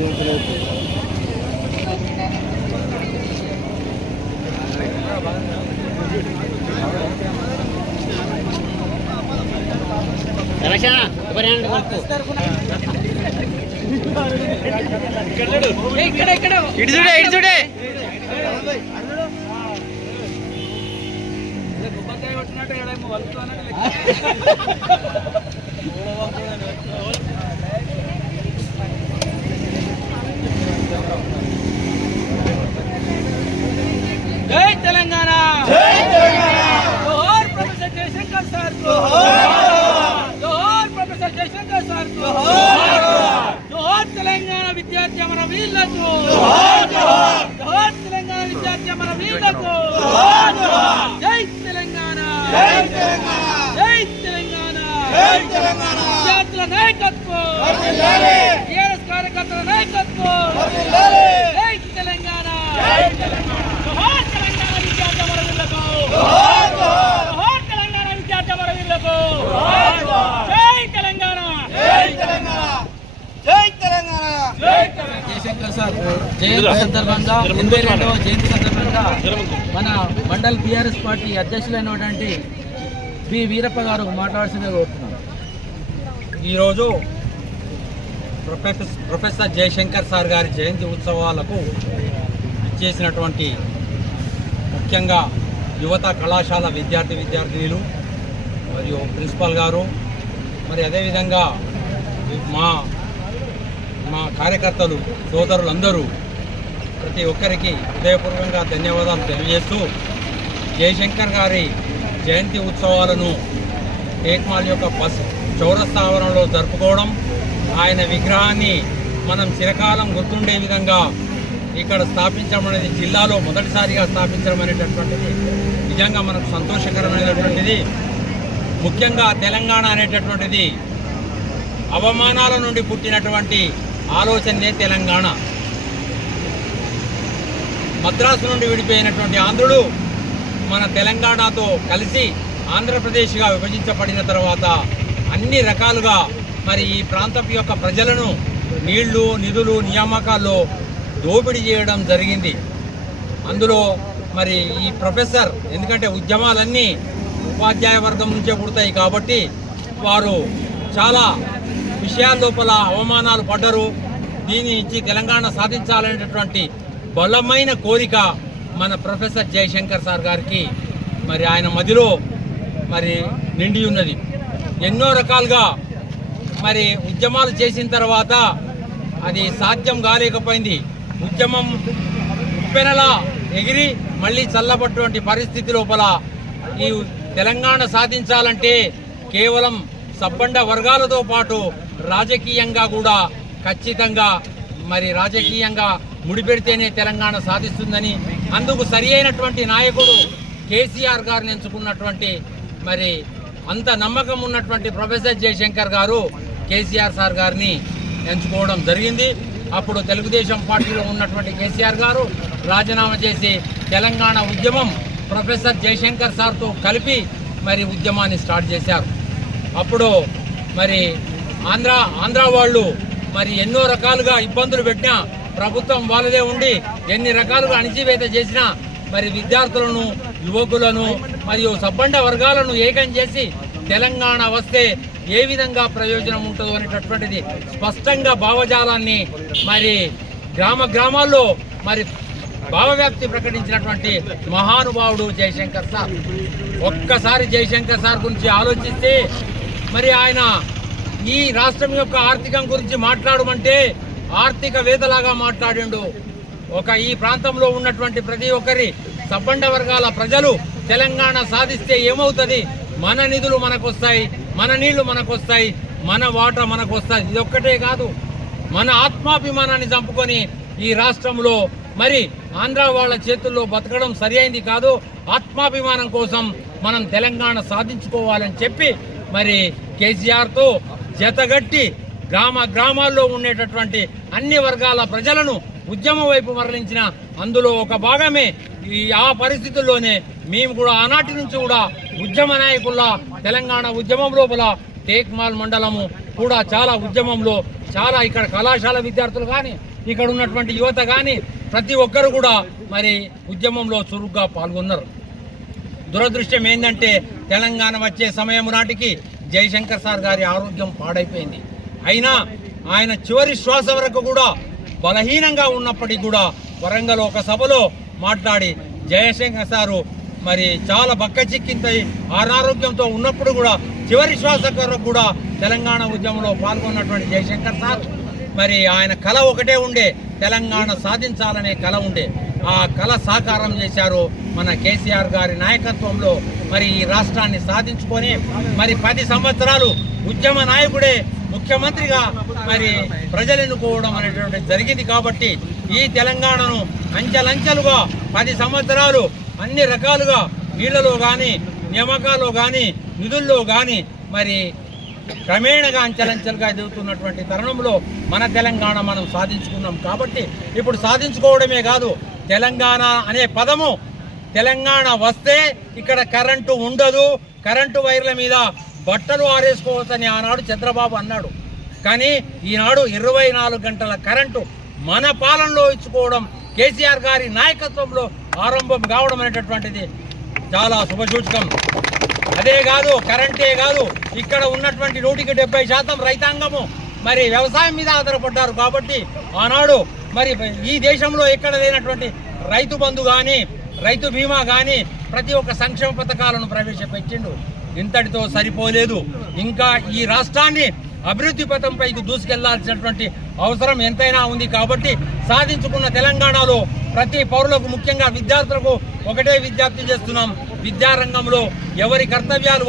ఇటు చూడే జై తెలంగాణ, జోహార్ ప్రొఫెసర్ జయశంకర్ సార్, జోహార్ ప్రొఫెసర్ జయశంకర్ సార్, జోహార్ తెలంగాణ విద్యార్థి అమర వీరులకు, జోహార్ తెలంగాణ విద్యార్థి అమర వీరులకు, జై తెలంగాణ, జై తెలంగాణ, విద్యార్థుల నాయకత్వం, టీఆర్ఎస్ కార్యకర్తల నాయకత్వం, జై తెలంగాణ, జోహార్ తెలంగాణ విద్యార్థి అమర వీరులకు, జోహార్ తెలంగాణ విద్యార్థి అమర వీరులకు, జై తెలంగాణ, జై తెలంగాణ, జై తెలంగాణ, జై తెలంగాణ. జయశంకర్ సార్ జయంతి సందర్భంగా 82వ జయంతి సందర్భంగా మన మండల్ టీఆర్ఎస్ పార్టీ అధ్యక్షులైనటువంటి బి వీరప్ప గారు మాట్లాడాల్సిందిగా కోరుతున్నాను. ఈరోజు ప్రొఫెసర్ జయశంకర్ సార్ గారి జయంతి ఉత్సవాలకు ఇచ్చేసినటువంటి ముఖ్యంగా యువత కళాశాల విద్యార్థినీలు మరియు ప్రిన్సిపాల్ గారు, మరి అదేవిధంగా మా కార్యకర్తలు సోదరులందరూ ప్రతి ఒక్కరికి హృదయపూర్వకంగా ధన్యవాదాలు తెలియజేస్తూ జయశంకర్ గారి జయంతి ఉత్సవాలను టేక్మాల్ యొక్క బస్ చౌరస్తా ఆవరణలో జరుపుకోవడం, ఆయన విగ్రహాన్ని మనం చిరకాలం గుర్తుండే విధంగా ఇక్కడ స్థాపించడం అనేది, జిల్లాలో మొదటిసారిగా స్థాపించడం అనేటటువంటిది నిజంగా మనకు సంతోషకరమైనటువంటిది. ముఖ్యంగా తెలంగాణ అనేటటువంటిది అవమానాల నుండి పుట్టినటువంటి ఆలోచనే తెలంగాణ. మద్రాసు నుండి విడిపోయినటువంటి ఆంధ్రులు మన తెలంగాణతో కలిసి ఆంధ్రప్రదేశ్గా విభజించబడిన తర్వాత అన్ని రకాలుగా మరి ఈ ప్రాంతం యొక్క ప్రజలను నీళ్లు, నిధులు, నియామకాల్లో దోపిడీ చేయడం జరిగింది. అందులో మరి ఈ ప్రొఫెసర్, ఎందుకంటే ఉద్యమాలన్నీ ఉపాధ్యాయ వర్గం నుంచే పుడతాయి కాబట్టి వారు చాలా విషయాల లోపల అవమానాలు పడ్డరు. దీని నుంచి తెలంగాణ సాధించాలనేటటువంటి బలమైన కోరిక మన ప్రొఫెసర్ జయశంకర్ సార్ గారికి మరి ఆయన మదిలో మరి నిండి ఉన్నది. ఎన్నో రకాలుగా మరి ఉద్యమాలు చేసిన తర్వాత అది సాధ్యం కాలేకపోయింది. ఉద్యమం ఉప్పెనలా ఎగిరి మళ్ళీ చల్లబట్టువంటి పరిస్థితి లోపల ఈ తెలంగాణ సాధించాలంటే కేవలం సబ్బండ వర్గాలతో పాటు రాజకీయంగా కూడా ఖచ్చితంగా మరి రాజకీయంగా ముడిపెడితేనే తెలంగాణ సాధిస్తుందని, అందుకు సరి అయినటువంటి నాయకుడు కేసీఆర్ గారిని ఎంచుకున్నటువంటి మరి అంత నమ్మకం ఉన్నటువంటి ప్రొఫెసర్ జయశంకర్ గారు కేసీఆర్ సార్ గారిని ఎంచుకోవడం జరిగింది. అప్పుడు తెలుగుదేశం పార్టీలో ఉన్నటువంటి కేసీఆర్ గారు రాజీనామా చేసి తెలంగాణ ఉద్యమం ప్రొఫెసర్ జయశంకర్ సార్తో కలిపి మరి ఉద్యమాన్ని స్టార్ట్ చేశారు. అప్పుడు మరి ఆంధ్ర వాళ్ళు మరి ఎన్నో రకాలుగా ఇబ్బందులు పెట్టినా ప్రభుత్వం వాళ్ళదే ఉండి ఎన్ని రకాలుగా అణిచివేత చేసినా మరి విద్యార్థులను, యువకులను మరియు సబ్బండ వర్గాలను ఏకం చేసి తెలంగాణ వస్తే ఏ విధంగా ప్రయోజనం ఉంటుందో అనేటటువంటిది స్పష్టంగా భావజాలాన్ని మరి గ్రామాల్లో మరి భావవ్యాప్తి ప్రకటించినటువంటి మహానుభావుడు జయశంకర్ సార్. ఒక్కసారి జయశంకర్ సార్ గురించి ఆలోచిస్తే మరి ఆయన ఈ రాష్ట్రం యొక్క ఆర్థికం గురించి మాట్లాడమంటే ఆర్థికవేత్తలాగా మాట్లాడిండు. ఈ ప్రాంతంలో ఉన్నటువంటి ప్రతి ఒక్కరి సబ్బండ వర్గాల ప్రజలు తెలంగాణ సాధిస్తే ఏమవుతుంది, మన నిధులు మనకు వస్తాయి, మన నీళ్లు మనకు వస్తాయి, మన వాటా మనకు వస్తాయి. ఇదొక్కటే కాదు, మన ఆత్మాభిమానాన్ని చంపుకొని ఈ రాష్ట్రంలో మరి ఆంధ్ర వాళ్ళ చేతుల్లో బతకడం సరి అయింది కాదు. ఆత్మాభిమానం కోసం మనం తెలంగాణ సాధించుకోవాలని చెప్పి మరి కేసీఆర్తో జతగట్టి గ్రామాల్లో ఉండేటటువంటి అన్ని వర్గాల ప్రజలను ఉద్యమం వైపు మరలించిన అందులో ఒక భాగమే ఆ పరిస్థితుల్లోనే మేము కూడా ఆనాటి నుంచి కూడా ఉద్యమ నాయకుల్లా తెలంగాణ ఉద్యమం లోపల టేక్మాల్ మండలము కూడా చాలా ఉద్యమంలో చాలా ఇక్కడ కళాశాల విద్యార్థులు కానీ ఇక్కడ ఉన్నటువంటి యువత కానీ ప్రతి ఒక్కరు కూడా మరి ఉద్యమంలో చురుగ్గా పాల్గొన్నారు. దురదృష్టం ఏంటంటే తెలంగాణ వచ్చే సమయం నాటికి జయశంకర్ సార్ గారి ఆరోగ్యం పాడైపోయింది. అయినా ఆయన చివరి శ్వాస వరకు కూడా బలహీనంగా ఉన్నప్పటికీ కూడా వరంగల్ ఒక సభలో మాట్లాడి జయశంకర్ సారు మరి చాలా బక్కచిక్కింత అనారోగ్యంతో ఉన్నప్పుడు కూడా చివరి శ్వాస వరకు కూడా తెలంగాణ ఉద్యమంలో పాల్గొన్నటువంటి జయశంకర్ సార్ మరి ఆయన కళ ఒకటే ఉండే, తెలంగాణ సాధించాలనే కళ ఉండే. ఆ కళ సాకారం చేశారు మన కేసీఆర్ గారి నాయకత్వంలో. మరి ఈ రాష్ట్రాన్ని సాధించుకొని మరి 10 సంవత్సరాలు ఉద్యమ నాయకుడే ముఖ్యమంత్రిగా మరి ప్రజలు ఎన్నుకోవడం అనేటువంటి జరిగింది. కాబట్టి ఈ తెలంగాణను అంచెలంచెలుగా 10 సంవత్సరాలు అన్ని రకాలుగా నీళ్లలో కానీ నియామకాల్లో కానీ నిధుల్లో కానీ మరి క్రమేణగా అంచెలంచెలుగా ఎదుగుతున్నటువంటి తరుణంలో మన తెలంగాణ మనం సాధించుకున్నాం. కాబట్టి ఇప్పుడు సాధించుకోవడమే కాదు, తెలంగాణ అనే పదము తెలంగాణ వస్తే ఇక్కడ కరెంటు ఉండదు, కరెంటు వైర్ల మీద బట్టలు ఆరేసుకోవచ్చని ఆనాడు చంద్రబాబు అన్నాడు. కానీ ఈనాడు 24 గంటల కరెంటు మన పాలనలో ఇచ్చుకోవడం కేసీఆర్ గారి నాయకత్వంలో ఆరంభం కావడం అనేటటువంటిది చాలా శుభసూచకం. అదే కాదు, కరెంటే కాదు, ఇక్కడ ఉన్నటువంటి 170% రైతాంగము మరి వ్యవసాయం మీద ఆధారపడ్డారు. కాబట్టి ఆనాడు మరి ఈ దేశంలో ఎక్కడ లేనటువంటి రైతు బంధు కానీ రైతు బీమా కానీ ప్రతి ఒక్క సంక్షేమ పథకాలను ప్రవేశపెట్టిండు. ఇంతటితో సరిపోలేదు, ఇంకా ఈ రాష్ట్రాన్ని అభివృద్ధి పథంపైకి దూసుకెళ్లాల్సినటువంటి అవసరం ఎంతైనా ఉంది. కాబట్టి సాధించుకున్న తెలంగాణలో ప్రతి పౌరులకు ముఖ్యంగా విద్యార్థులకు ఒకటే విజ్ఞప్తి చేస్తున్నాం, విద్యారంగంలో ఎవరి కర్తవ్యాలు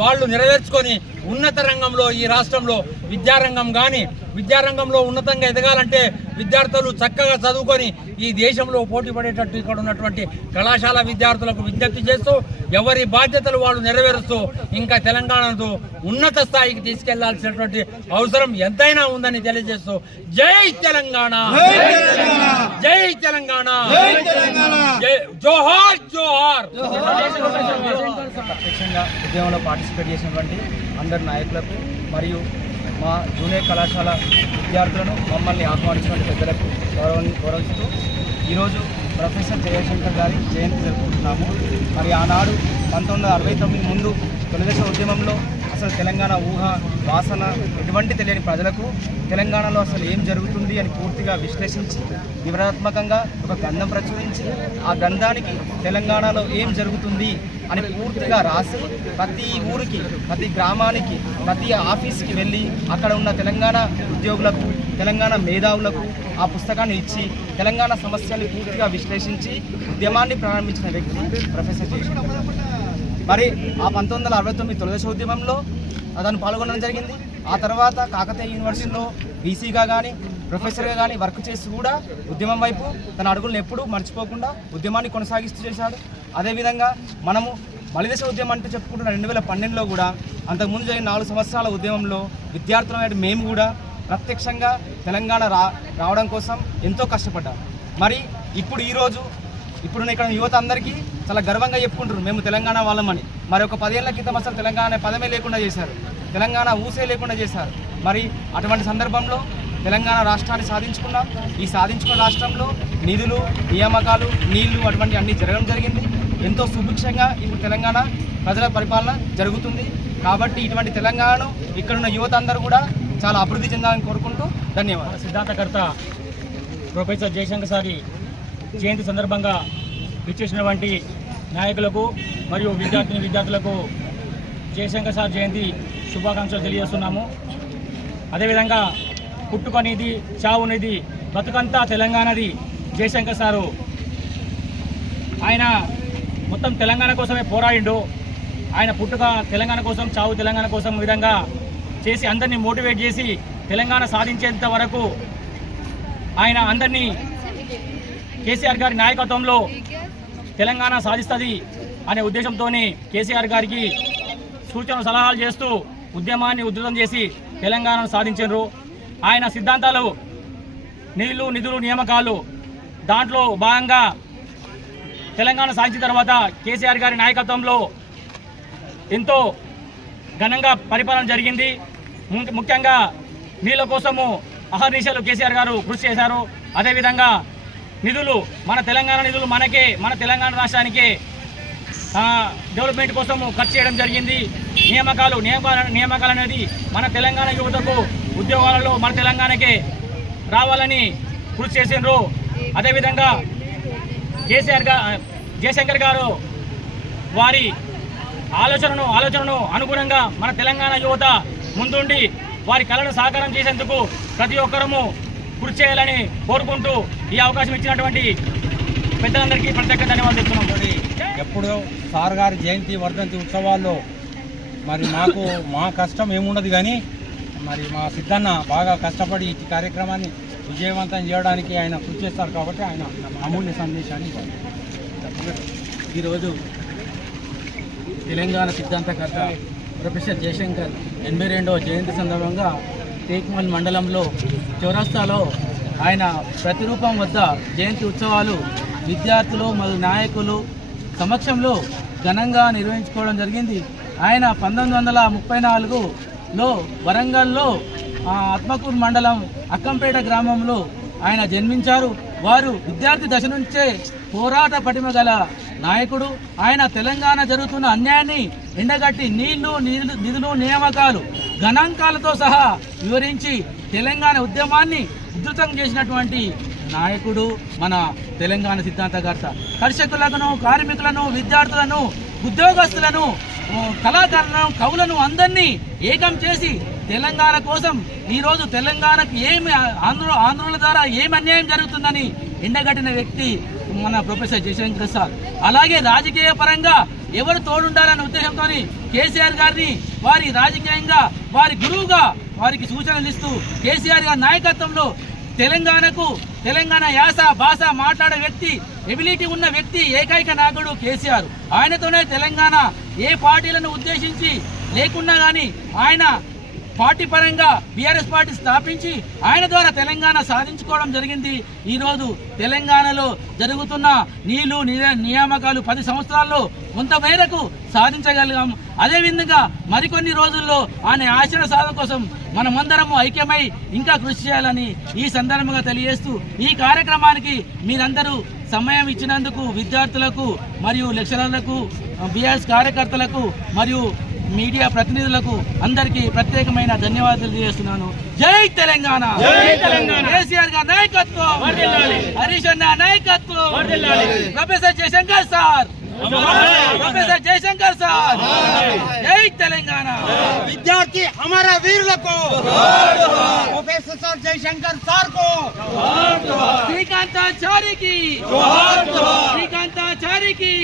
వాళ్ళు నెరవేర్చుకొని ఉన్నత రంగంలో ఈ రాష్ట్రంలో విద్యారంగంలో ఉన్నతంగా ఎదగాలంటే విద్యార్థులు చక్కగా చదువుకొని ఈ దేశంలో పోటీ పడేటట్టు ఇక్కడ ఉన్నటువంటి కళాశాల విద్యార్థులకు విజ్ఞప్తి చేస్తూ ఎవరి బాధ్యతలు వాళ్ళు నెరవేరుస్తూ ఇంకా తెలంగాణను ఉన్నత స్థాయికి తీసుకెళ్లాల్సినటువంటి అవసరం ఎంతైనా ఉందని తెలియజేస్తూ జై తెలంగాణ, జై తెలంగాణ, జోహార్ జోహార్. ప్రత్యక్షంగా ఉద్యమంలో పార్టిసిపేట్ చేసినటువంటి అందరు నాయకులకు మరియు మా జూనియర్ కళాశాల విద్యార్థులను మమ్మల్ని ఆహ్వానించినటువంటి పెద్దలకు గౌరవిస్తూ ఈరోజు ప్రొఫెసర్ జయశంకర్ గారి జయంతి జరుపుకుంటున్నాము. మరి ఆనాడు 1969 ముందు తెలుగుదేశం ఉద్యమంలో అసలు తెలంగాణ ఊహ వాసన ఎటువంటి తెలియని ప్రజలకు తెలంగాణలో అసలు ఏం జరుగుతుంది అని పూర్తిగా విశ్లేషించి వివరణాత్మకంగా ఒక గ్రంథం ప్రచురించి ఆ గ్రంథానికి తెలంగాణలో ఏం జరుగుతుంది అని పూర్తిగా రాసి ప్రతి ఊరికి ప్రతి గ్రామానికి ప్రతి ఆఫీస్కి వెళ్ళి అక్కడ ఉన్న తెలంగాణ ఉద్యోగులకు తెలంగాణ మేధావులకు ఆ పుస్తకాన్ని ఇచ్చి తెలంగాణ సమస్యల్ని పూర్తిగా విశ్లేషించి ఉద్యమాన్ని ప్రారంభించిన వ్యక్తి ప్రొఫెసర్ జయశంకర్. మరి ఆ 1969 తెలుగుదేశం ఉద్యమంలో అతను పాల్గొనడం జరిగింది. ఆ తర్వాత కాకతీయ యూనివర్సిటీలో వీసీగా కానీ ప్రొఫెసర్గా కానీ వర్క్ చేసి కూడా ఉద్యమం వైపు తన అడుగులను ఎప్పుడూ మర్చిపోకుండా ఉద్యమాన్ని కొనసాగిస్తూ చేశాడు. అదేవిధంగా మనము మలిదశ ఉద్యమం అంటూ చెప్పుకుంటున్న 2012లో కూడా అంతకుముందు జరిగిన 4 సంవత్సరాల ఉద్యమంలో విద్యార్థులమైన మేము కూడా ప్రత్యక్షంగా తెలంగాణ రావడం కోసం ఎంతో కష్టపడ్డాం. మరి ఇప్పుడు ఇక్కడ యువత అందరికీ చాలా గర్వంగా చెప్పుకుంటారు మేము తెలంగాణ వాళ్ళమని. మరి ఒక 10 ఏళ్ల క్రితం అసలు తెలంగాణ అనే పదమే లేకుండా చేశారు, తెలంగాణ ఊసే లేకుండా చేశారు. మరి అటువంటి సందర్భంలో తెలంగాణ రాష్ట్రాన్ని సాధించుకున్నాం. ఈ సాధించుకున్న రాష్ట్రంలో నిధులు, నియామకాలు, నీళ్లు అటువంటి అన్నీ జరగడం జరిగింది. ఎంతో సుభిక్షంగా ఇప్పుడు తెలంగాణ ప్రజల పరిపాలన జరుగుతుంది. కాబట్టి ఇటువంటి తెలంగాణను ఇక్కడున్న యువత అందరూ కూడా చాలా అభివృద్ధి చెందాలని కోరుకుంటూ ధన్యవాదాలు. సిద్ధాంతకర్త ప్రొఫెసర్ జయశంకర్ సారి జయంతి సందర్భంగా విచ్చేసినటువంటి నాయకులకు మరియు విద్యార్థులకు జయశంకర్ సార్ జయంతి శుభాకాంక్షలు తెలియజేస్తున్నాము. అదేవిధంగా పుట్టుకనేది చావునేది బతుకంతా తెలంగాణది జయశంకర్ సారు. ఆయన మొత్తం తెలంగాణ కోసమే పోరాడిండు. ఆయన పుట్టుక తెలంగాణ కోసం, చావు తెలంగాణ కోసం విధంగా చేసి అందరినీ మోటివేట్ చేసి తెలంగాణ సాధించేంత వరకు ఆయన అందరినీ కేసీఆర్ గారి నాయకత్వంలో తెలంగాణ సాధిస్తుంది అనే ఉద్దేశంతో కేసీఆర్ గారికి సూచనలు సలహాలు చేస్తూ ఉద్యమాన్ని ఉధృతం చేసి తెలంగాణను సాధించారు. ఆయన సిద్ధాంతాలు నీళ్లు, నిధులు, నియామకాలు దాంట్లో భాగంగా తెలంగాణ సాధించిన తర్వాత కేసీఆర్ గారి నాయకత్వంలో ఎంతో ఘనంగా పరిపాలన జరిగింది. ముఖ్యంగా నీళ్ళ కోసము అహర్నిశలు కేసీఆర్ గారు కృషి చేశారు. అదేవిధంగా నిధులు, మన తెలంగాణ నిధులు మన తెలంగాణ రాష్ట్రానికే డెవలప్మెంట్ కోసం ఖర్చు చేయడం జరిగింది. నియామకాలు అనేది మన తెలంగాణ యువతకు ఉద్యోగాలలో మన తెలంగాణకే రావాలని కృషి చేసిండ్రు. అదేవిధంగా జయశంకర్ గారు వారి ఆలోచనను అనుగుణంగా మన తెలంగాణ యువత ముందుండి వారి కళను సాకారం చేసేందుకు ప్రతి ఒక్కరము కృషి చేయాలని కోరుకుంటూ ఈ అవకాశం ఇచ్చినటువంటి పెద్దలందరికీ ప్రత్యేక ధన్యవాదాలు చెప్తున్నాం. ఎప్పుడు సార్ గారి జయంతి వర్ధంతి ఉత్సవాల్లో మరి మా కష్టం ఏముండదు, కానీ మరి మా సిద్ధన్న బాగా కష్టపడి ఈ కార్యక్రమాన్ని విజయవంతం చేయడానికి ఆయన కృషి చేస్తారు. కాబట్టి ఆయన అమూల్య సందేశాన్ని ఈరోజు తెలంగాణ సిద్ధాంతకర్త ప్రొఫెసర్ జయశంకర్ 82వ జయంతి సందర్భంగా టేక్మల్ మండలంలో చౌరస్తాలో ఆయన ప్రతిరూపం వద్ద జయంతి ఉత్సవాలు విద్యార్థులు మరియు నాయకులు సమక్షంలో ఘనంగా నిర్వహించుకోవడం జరిగింది. ఆయన 1934లో వరంగల్లో ఆత్మకూరు మండలం అక్కంపేట గ్రామంలో ఆయన జన్మించారు. వారు విద్యార్థి దశ నుంచే పోరాట పటిమ గల నాయకుడు. ఆయన తెలంగాణ జరుగుతున్న అన్యాయాన్ని ఎండగట్టి నిధులు నియామకాలు గణాంకాలతో సహా వివరించి తెలంగాణ ఉద్యమాన్ని ఉధృతం చేసినటువంటి నాయకుడు మన తెలంగాణ సిద్ధాంతకర్త. కర్షకులను, కార్మికులను, విద్యార్థులను, ఉద్యోగస్తులను, కళాకారులను, కవులను అందరినీ ఏకం చేసి తెలంగాణ కోసం ఈరోజు తెలంగాణకు ఏమి ఆందోళన ద్వారా ఏమి అన్యాయం జరుగుతుందని ఎండగట్టిన వ్యక్తి మన ప్రొఫెసర్ జయశంకర్ సార్. అలాగే రాజకీయ పరంగా ఎవరు తోడుండాలనే ఉద్దేశంతో కేసీఆర్ గారిని వారి రాజకీయంగా వారి గురువుగా వారికి సూచనలు ఇస్తూ కేసీఆర్ గారి నాయకత్వంలో తెలంగాణ యాస భాష మాట్లాడే వ్యక్తి, ఎబిలిటీ ఉన్న వ్యక్తి, ఏకైక నాయకుడు కేసీఆర్. ఆయనతోనే తెలంగాణ ఏ పార్టీలను ఉద్దేశించి లేకున్నా కానీ ఆయన పార్టీ పరంగా బీఆర్ఎస్ పార్టీ స్థాపించి ఆయన ద్వారా తెలంగాణ సాధించుకోవడం జరిగింది. ఈరోజు తెలంగాణలో జరుగుతున్న నియామకాలు 10 సంవత్సరాల్లో కొంత మేరకు సాధించగలిగాం. అదేవిధంగా మరికొన్ని రోజుల్లో ఆయన ఆశయ సాధన కోసం మనమందరము ఐక్యమై ఇంకా కృషి చేయాలని ఈ సందర్భంగా తెలియజేస్తూ ఈ కార్యక్రమానికి మీరందరూ సమయం ఇచ్చినందుకు విద్యార్థులకు మరియు లెక్చరర్లకు, బీఆర్ఎస్ కార్యకర్తలకు మరియు మీడియా ప్రతినిధులకు అందరికీ ప్రత్యేకమైన ధన్యవాదాలు తెలియజేస్తున్నాను. జై తెలంగాణ, కేసీఆర్ గారి నాయకత్వం, హరీష్ అన్న నాయకత్వం, professor Jayashankar sir, professor Jayashankar sir, జై తెలంగాణ. విద్యార్థి అమర వీరులకు, ప్రొఫెసర్ జయశంకర్ సార్ को శ్రీకాంతాచారికి, శ్రీకాంతాచారికి,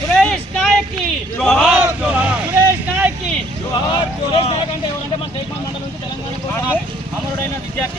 సురేష్ నాయక్ కి, సురేష్ నాయక్ కి, సురేష్ నాయక్ అంటే ఎవరంటే మన టేక్మల్ మండలం నుంచి తెలంగాణ అమరుడైన విద్యార్థి.